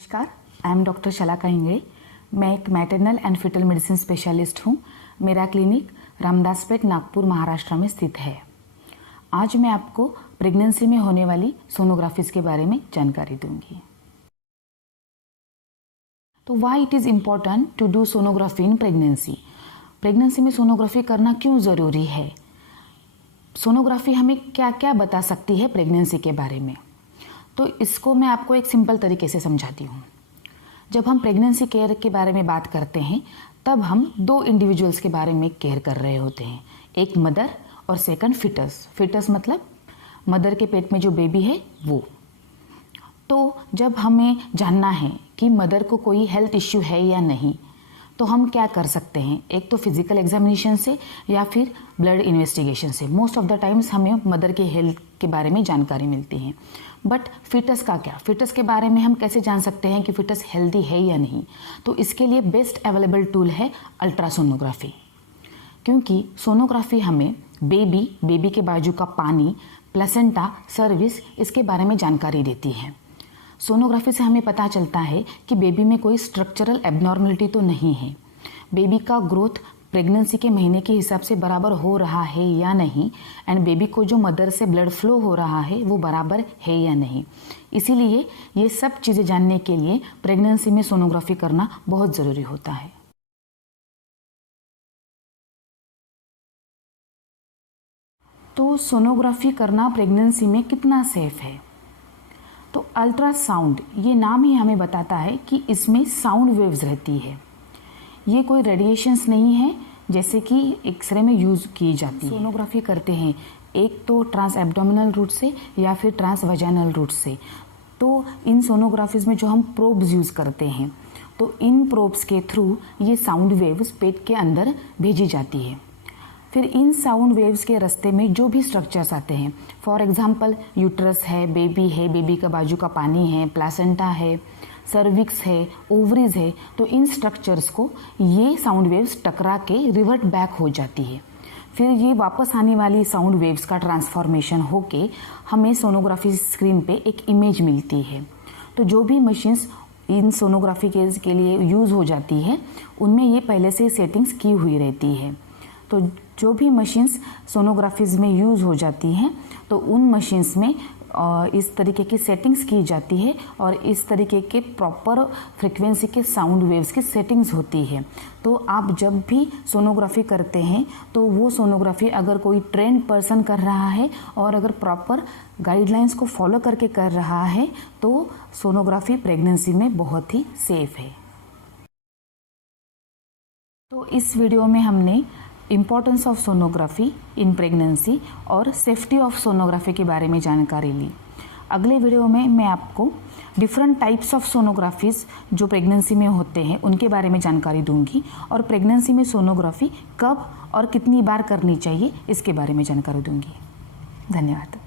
नमस्कार, I am doctor Shalaka Ingde. मैं एक maternal and fetal medicine specialist हूँ। मेरा क्लिनिक रामदासपेट, नागपुर, महाराष्ट्र में स्थित है। आज मैं आपको प्रेगनेंसी में होने वाली सोनोग्राफीज के बारे में जानकारी दूंगी। तो why it is important to do sonography in pregnancy. Pregnancy में सोनोग्राफी करना क्यों ज़रूरी है? सोनोग्राफी हमें क्या क्या बता सकती है प्रेगनेंसी के बारे में? तो इसको मैं आपको एक सिंपल तरीके से समझाती हूँ। जब हम प्रेगनेंसी केयर के बारे में बात करते हैं तब हम दो इंडिविजुअल्स के बारे में केयर कर रहे होते हैं, एक मदर और सेकंड फिटस। फिटस मतलब मदर के पेट में जो बेबी है वो। तो जब हमें जानना है कि मदर को कोई हेल्थ इश्यू है या नहीं, तो हम क्या कर सकते हैं? एक तो फिजिकल एग्जामिनेशन से या फिर ब्लड इन्वेस्टिगेशन से। मोस्ट ऑफ द टाइम्स हमें मदर के हेल्थ के बारे में जानकारी मिलती है। बट फिटस का क्या? फिटस के बारे में हम कैसे जान सकते हैं कि फिटस हेल्दी है या नहीं? तो इसके लिए बेस्ट अवेलेबल टूल है अल्ट्रासोनोग्राफी। क्योंकि सोनोग्राफी हमें बेबी के बाजू का पानी, प्लेसेंटा, सर्विस, इसके बारे में जानकारी देती है। सोनोग्राफी से हमें पता चलता है कि बेबी में कोई स्ट्रक्चरल एबनॉर्मलिटी तो नहीं है, बेबी का ग्रोथ प्रेगनेंसी के महीने के हिसाब से बराबर हो रहा है या नहीं, एंड बेबी को जो मदर से ब्लड फ्लो हो रहा है वो बराबर है या नहीं। इसीलिए ये सब चीज़ें जानने के लिए प्रेगनेंसी में सोनोग्राफी करना बहुत ज़रूरी होता है। तो सोनोग्राफी करना प्रेगनेंसी में कितना सेफ है? तो अल्ट्रासाउंड, ये नाम ही हमें बताता है कि इसमें साउंड वेव्स रहती है। ये कोई रेडिएशंस नहीं है जैसे कि एक्सरे में यूज़ की जाती है। सोनोग्राफी करते हैं एक तो ट्रांस एब्डोमिनल रूट से या फिर ट्रांस वजाइनल रूट से। तो इन सोनोग्राफीज में जो हम प्रोब्स यूज़ करते हैं, तो इन प्रोब्स के थ्रू ये साउंड वेव्स पेट के अंदर भेजी जाती है। फिर इन साउंड वेव्स के रास्ते में जो भी स्ट्रक्चर्स आते हैं, फॉर एग्जांपल यूट्रस है, बेबी का बाजू का पानी है, प्लासेंटा है, सर्विक्स है, ओवरीज है, तो इन स्ट्रक्चर्स को ये साउंड वेव्स टकरा के रिवर्ट बैक हो जाती है। फिर ये वापस आने वाली साउंड वेव्स का ट्रांसफॉर्मेशन होके हमें सोनोग्राफी स्क्रीन पे एक इमेज मिलती है। तो जो भी मशीन्स इन सोनोग्राफी के लिए यूज़ हो जाती है उनमें ये पहले से सेटिंग्स की हुई रहती है। तो जो भी मशीन्स सोनोग्राफीज में यूज़ हो जाती हैं तो उन मशीन्स में इस तरीके की सेटिंग्स की जाती है और इस तरीके के प्रॉपर फ्रिक्वेंसी के साउंड वेव्स की सेटिंग्स होती है। तो आप जब भी सोनोग्राफी करते हैं तो वो सोनोग्राफी अगर कोई ट्रेंड पर्सन कर रहा है और अगर प्रॉपर गाइडलाइंस को फॉलो करके कर रहा है तो सोनोग्राफी प्रेगनेंसी में बहुत ही सेफ है। तो इस वीडियो में हमने importance of sonography in pregnancy और सेफ्टी ऑफ सोनोग्राफी के बारे में जानकारी ली। अगले वीडियो में मैं आपको डिफरेंट टाइप्स ऑफ सोनोग्राफीज जो प्रेगनेंसी में होते हैं उनके बारे में जानकारी दूंगी और प्रेगनेंसी में सोनोग्राफी कब और कितनी बार करनी चाहिए इसके बारे में जानकारी दूंगी। धन्यवाद।